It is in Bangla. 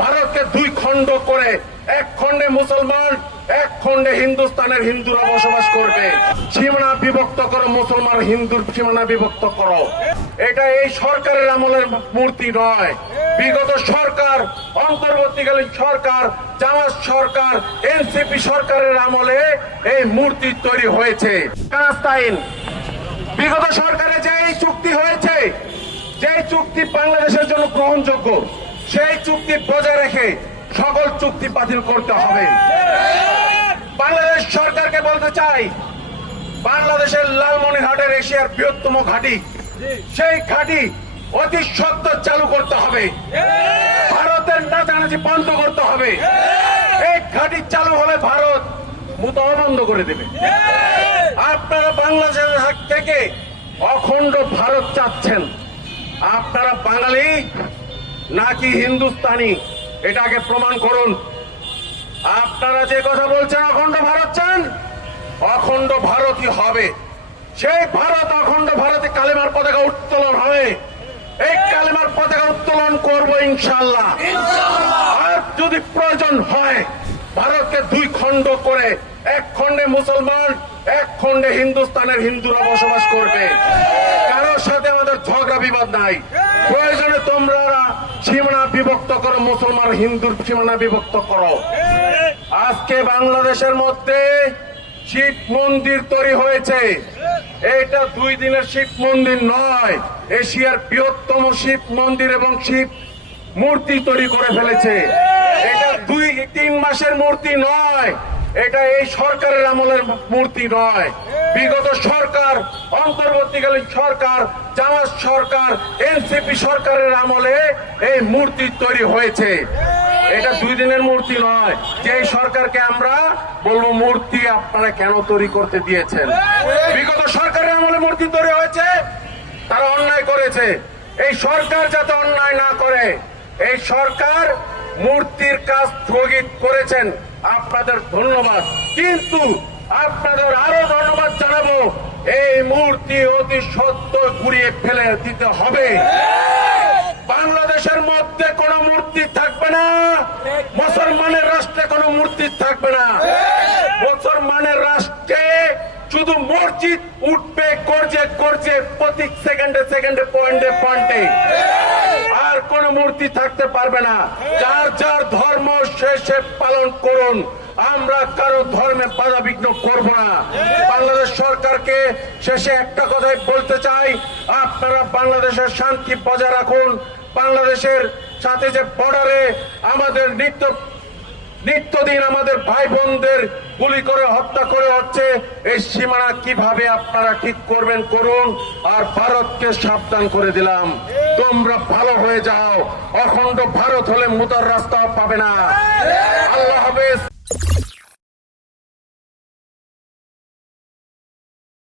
ভারতকে দুই খণ্ড করে এক খণ্ডে মুসলমান, এক খণ্ডে হিন্দুস্তানের হিন্দুরা বসবাস করবে। সীমানা বিভক্ত করো, মুসলমান হিন্দুর সীমানা বিভক্ত করো। এটা এই সরকারের আমলের মূর্তি নয়। বিগত সরকার, অন্তর্বর্তীকালীন সরকার, জামাত সরকার, এনসিপি সরকারের আমলে এই মূর্তি তৈরি হয়েছে। বিগত সরকারে যে এই চুক্তি হয়েছে, যে চুক্তি বাংলাদেশের জন্য গ্রহণযোগ্য, সেই চুক্তি বজায় রেখে সকল চুক্তি বাতিল করতে হবে। বাংলাদেশ সরকারকে বলতে চাই, বাংলাদেশের লালমনিরহাটের এশিয়ার বৃহত্তম ঘাঁটি, সেই ঘাঁটি অতি সত্বর চালু করতে হবে। ভারতের নাচানাচি বন্ধ করতে হবে। এই ঘাঁটি চালু হলে ভারত মুতাও বন্ধ করে দেবে। আপনারা বাংলাদেশের হাত থেকে অখণ্ড ভারত চাচ্ছেন। আপনারা বাঙালি নাকি হিন্দুস্তানি, এটাকে প্রমাণ করুন। আপনারা যে কথা বলছেন অখণ্ড ভারত চান, অখণ্ড ভারতই হবে। সেই ভারত, অখণ্ড ভারতে কালেমার পতাকা উত্তোলন হবে। এই কালেমার পতাকা উত্তোলন করব ইনশাআল্লাহ। আর যদি প্রয়োজন হয় ভারতকে দুই খণ্ড করে এক খণ্ডে মুসলমান, এক খণ্ডে হিন্দুস্তানের হিন্দুরা বসবাস করবে। কারোর সাথে আমাদের ঝগড়া বিবাদ নাই। প্রয়োজনে তোমরা সীমানা বিভক্ত করো, মুসলমান হিন্দুর সীমানা বিভক্ত করো। আজকে বাংলাদেশের মধ্যে শিব মন্দির তৈরি হয়েছে। এটা 2 দিনের শিব মন্দির নয়, এশিয়ার বৃহত্তম শিব মন্দির এবং শিব মূর্তি তৈরি করে ফেলেছে। এটা 2-3 মাসের মূর্তি নয়, এটা এই সরকারের আমলের মূর্তি নয়। বিগত সরকার, অন্তর্বর্তীকালীন সরকার, জামাত সরকার, এনসিপি সরকারের আমলে এই মূর্তি তৈরি হয়েছে। এটা 2 দিনের মূর্তি নয়। যে সরকারকে আমরা বলবো মূর্তি আপনারা কেন তৈরি করতে দিয়েছেন? বিগত সরকারের আমলে মূর্তি তৈরি হয়েছে, তারা অন্যায় করেছে। এই সরকার যাতে অন্যায় না করে, এই সরকার মূর্তির কাজ স্থগিত করেছেন, আপনাদের ধন্যবাদ। কিন্তু আপনাদের আরো ধন্যবাদ জানাবো, এই মূর্তি অতি সত্বর ঘুরিয়ে ফেলে দিতে হবে। বাংলাদেশের মধ্যে কোনো মূর্তি থাকবে না, মুসলমানের রাষ্ট্রে কোনো মূর্তি থাকবে না। মুসলমানের রাষ্ট্রে শুধু মসজিদ উঠবে গর্জে গর্জে, প্রতি সেকেন্ডে সেকেন্ডে, পয়েন্টে পয়েন্টে। আর কোন মূর্তি থাকতে পারবে না। যার যার ধর্ম সে পালন করুন, আমরা কারো ধর্মে বাধা বিঘ্ন করব না। বাংলাদেশ সরকারকে শেষে একটা কথাই বলতে চাই, আপনারা বাংলাদেশের শান্তি বজায় রাখুন। বাংলাদেশের সাথে যে বর্ডারে আমাদের নিত্যদিন আমাদের ভাই বোনদের গুলি করে হত্যা করে হচ্ছে, এই সীমানা কিভাবে আপনারা ঠিক করবেন করুন। আর ভারতকে সাবধান করে দিলাম, তোমরা ভালো হয়ে যাও। অখণ্ড ভারত হলে মুতার রাস্তাও পাবে না। আল্লাহ